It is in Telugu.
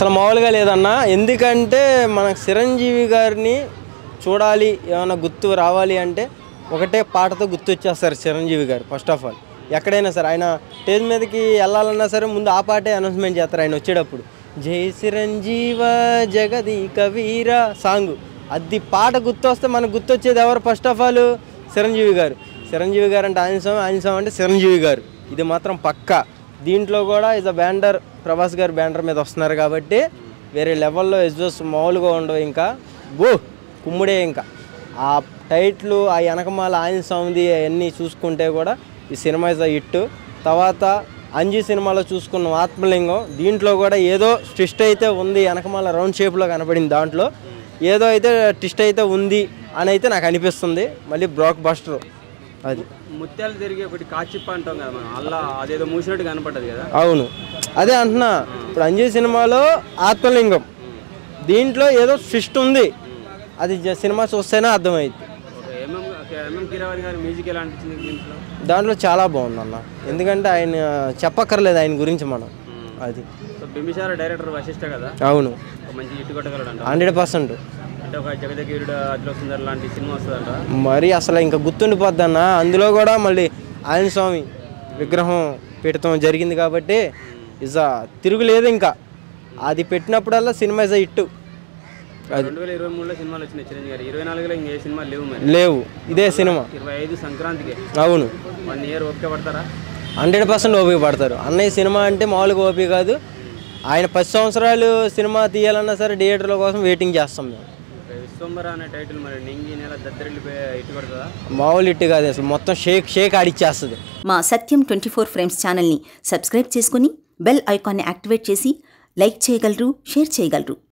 అసలు మామూలుగా లేదన్నా. ఎందుకంటే మనకు చిరంజీవి గారిని చూడాలి, ఏమైనా గుర్తు రావాలి అంటే ఒకటే పాటతో గుర్తొచ్చేస్తారు చిరంజీవి గారు. ఫస్ట్ ఆఫ్ ఆల్ ఎక్కడైనా సరే ఆయన స్టేజ్ మీదకి వెళ్ళాలన్నా సరే ముందు ఆ పాటే అనౌన్స్మెంట్ చేస్తారు ఆయన వచ్చేటప్పుడు. జై చిరంజీవ జగదీక వీర సాంగ్, అది పాట గుర్తొస్తే మనకు గుర్తొచ్చేది ఎవరు? ఫస్ట్ ఆఫ్ ఆల్ చిరంజీవి గారు. చిరంజీవి గారు అంటే ఆయన స్వామి అంటే చిరంజీవి గారు, ఇది మాత్రం పక్కా. దీంట్లో కూడా ఇస్ అ బ్యానర్, ప్రభాస్ గారు బ్యానర్ మీద వస్తున్నారు కాబట్టి వేరే లెవెల్లో ఎజ్జోస్ మామూలుగా ఉండవు. ఇంకా కుమ్ముడే. ఇంకా ఆ టైట్లు, ఆ వెనకమాల ఆయన స్వామిది అవన్నీ చూసుకుంటే కూడా ఈ సినిమా ఇస్ అ హిట్. తర్వాత అంజీ సినిమాలో చూసుకున్నాం ఆత్మలింగం, దీంట్లో కూడా ఏదో ట్విస్ట్ అయితే ఉంది, వెనకమాల రౌండ్ షేప్లో కనపడింది. దాంట్లో ఏదో అయితే ట్విస్ట్ అయితే ఉంది అని అయితే నాకు అనిపిస్తుంది. మళ్ళీ బ్లాక్ బస్టర్ అది. ముత్యాలు తిరిగి ఒకటి కాచిప్ప అంటాం కదా మనం, అలా అదేదో మూసినట్టు కనపడ్డది కదా. అవును, అదే అంటున్నా. ఇప్పుడు అంజీ సినిమాలో ఆత్మలింగం, దీంట్లో ఏదో ట్విస్ట్ ఉంది, అది సినిమా చూస్తేనే అర్థమైంది. దాంట్లో చాలా బాగుంది అన్న, ఎందుకంటే ఆయన చెప్పక్కర్లేదు ఆయన గురించి మనం. అది బింబిసార డైరెక్టర్ వశిష్ఠ కదా. అవును, మంచి హిట్ కొట్టగలడు 100%. అంటే ఒక జగదగిరుడు, అదిలో సుందర్ లాంటి సినిమా వస్తుందంట. మరి అసలు ఇంకా గుర్తుండిపోద్ది అన్న. అందులో కూడా మళ్ళీ ఆయన స్వామి విగ్రహం పెట్టడం జరిగింది కాబట్టి తిరుగులేదు. ఇంకా అది పెట్టినప్పుడల్లా సినిమా ఇస్ హిట్. 2023లో సినిమాలు వచ్చినాయి చిరంజీవి గారు, 24లో ఇంకే సినిమాలు లేవు. మరి లేవు, ఇదే సినిమా. 25 సంక్రాంతికి. అవును, 1 ఇయర్ ఓపిక పడతారా? 100% ఓపిక పడతారు. అన్నయ్య సినిమా అంటే మామూలుగా ఓపిక కాదు. ఆయన 10 సంవత్సరాలు సినిమా తీయాలన్నా సరే థియేటర్ల కోసం వెయిటింగ్ చేస్తాం మేము. విశ్వంబర అనే టైటిల్ మరి నింగి నెల దద్దరిల్లిపోయి హిట్ పడుతుందా? మామూలు హిట్ కాదు, అసలు మొత్తం షేక్ ఆడిచ్చేస్తుంది. మా సత్యం 24 ఫ్రేమ్స్ ఛానల్ని సబ్స్క్రైబ్ చేసుకుని బెల్ ఐకాన్ని యాక్టివేట్ చేసి లైక్ చేయగలరు, షేర్ చేయగలరు.